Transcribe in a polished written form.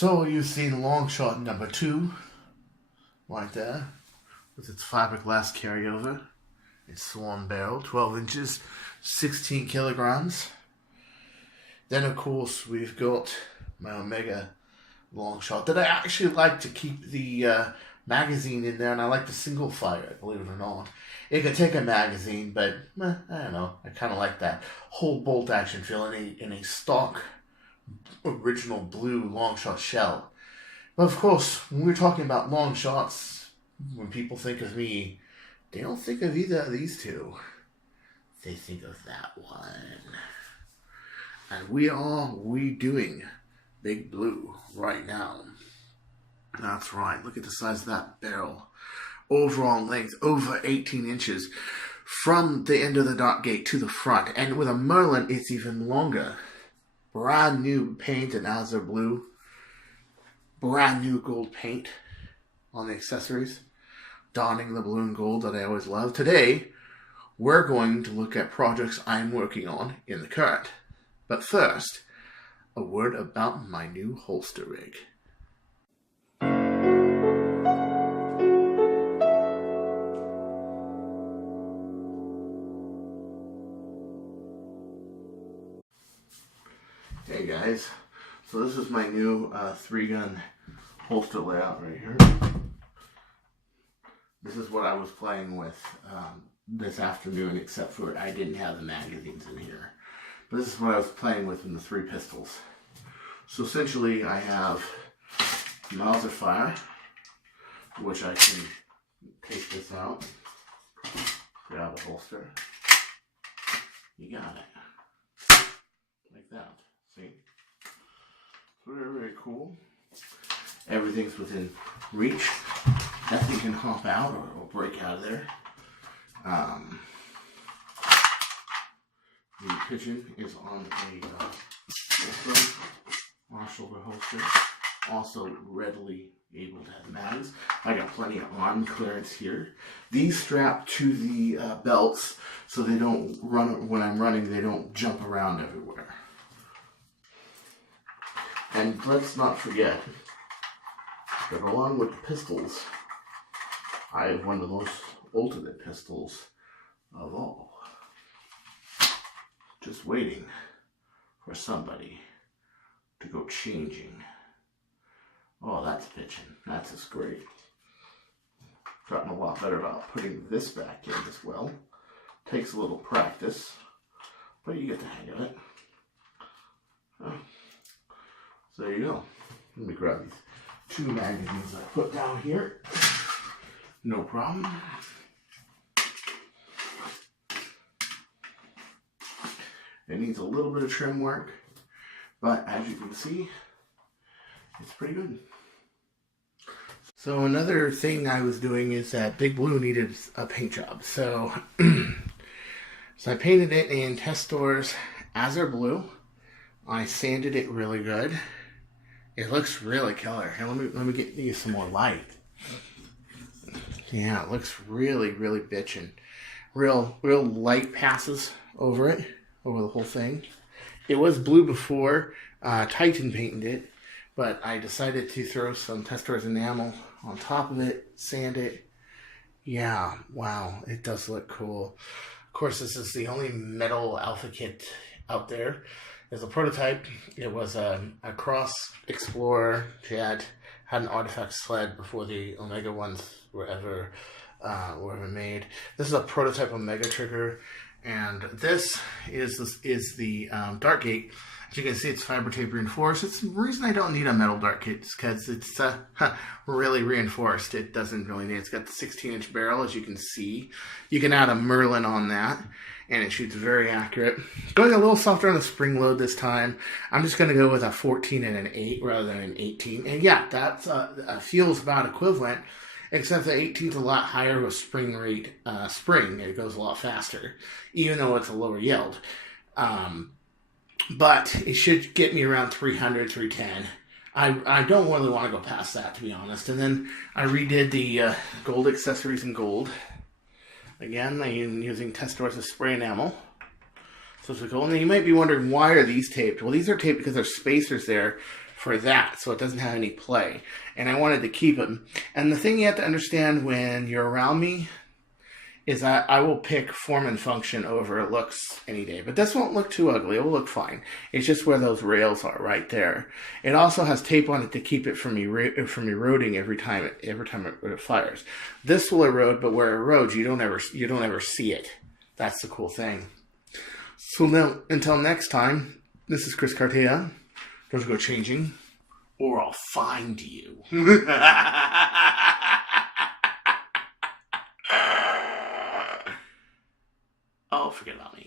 So you've seen long shot number 2, right there, with its fiberglass carryover. It's swan barrel, 12 inches, 16 kilograms. Then of course we've got my Omega long shot that I actually like to keep the magazine in there, and I like to single fire it, believe it or not. It could take a magazine, but I don't know, I kind of like that whole bolt action feel in a stock original blue long shot shell. But of course, when we're talking about long shots, when people think of me, they don't think of either of these two. They think of that one. And we are redoing Big Blue right now. That's right, look at the size of that barrel. Overall length, over 18 inches. From the end of the dot gate to the front. And with a Merlin, it's even longer. Brand new paint in Azure Blue. Brand new gold paint on the accessories. Donning the blue and gold that I always love. Today, we're going to look at projects I'm working on in the current. But first, a word about my new holster rig. Hey guys, so this is my new 3-gun holster layout right here. This is what I was playing with this afternoon, except for I didn't have the magazines in here. But this is what I was playing with in the 3 pistols. So essentially I have Mauser fire, which I can take this out, grab a holster, you got it, like that. See? Very, very cool. Everything's within reach. Nothing can hop out or break out of there. The pigeon is on a holster, shoulder holster. Also readily able to have mags. I got plenty of arm clearance here. These strap to the belts so they don't run, when I'm running, they don't jump around everywhere. And let's not forget that along with the pistols, I have one of the most ultimate pistols of all. Just waiting for somebody to go changing. Oh, that's pitching. That's just great. Gotten a lot better about putting this back in as well. Takes a little practice, but you get the hang of it. So there you go. Let me grab these 2 magazines I put down here. No problem. It needs a little bit of trim work, but as you can see, it's pretty good. So another thing I was doing is that Big Blue needed a paint job. So, I painted it in Test Store's Azure Blue. I sanded it really good. It looks really killer. Here, let me get you some more light. Yeah, it looks really, really bitchin'. Real light passes over it, over the whole thing. It was blue before. Titan painted it, but I decided to throw some Test Store's enamel on top of it, sand it. Yeah, wow, it does look cool. Of course, this is the only metal alpha kit out there. As a prototype, it was a Cross Explorer jet, had an artifact sled before the Omega ones were ever made. This is a prototype Omega trigger, and this is the dart gate. As you can see, it's fiber tape reinforced. It's the reason I don't need a metal dart kit, because it's really reinforced. It doesn't really need. It's got the 16-inch barrel, as you can see. You can add a Merlin on that, and it shoots very accurate. Going a little softer on the spring load this time. I'm just going to go with a 14 and an 8 rather than an 18. And yeah, that feels about equivalent, except the 18 is a lot higher with spring rate. It goes a lot faster, even though it's a lower yield. But it should get me around 300, 310. I don't really want to go past that, to be honest. And then I redid the gold accessories in gold. Again, I'm using Test Store's spray enamel. So it's gold. And then you might be wondering, why are these taped? Well, these are taped because there's spacers there for that, so it doesn't have any play. And I wanted to keep them. And the thing you have to understand when you're around me is I will pick form and function over looks any day. But this won't look too ugly. It will look fine. It's just where those rails are right there. It also has tape on it to keep it from eroding every time it fires. This will erode, but where it erodes, you don't ever see it. That's the cool thing. So now, until next time, this is Chris Cartaya. Don't go changing, or I'll find you. Oh, forget about me.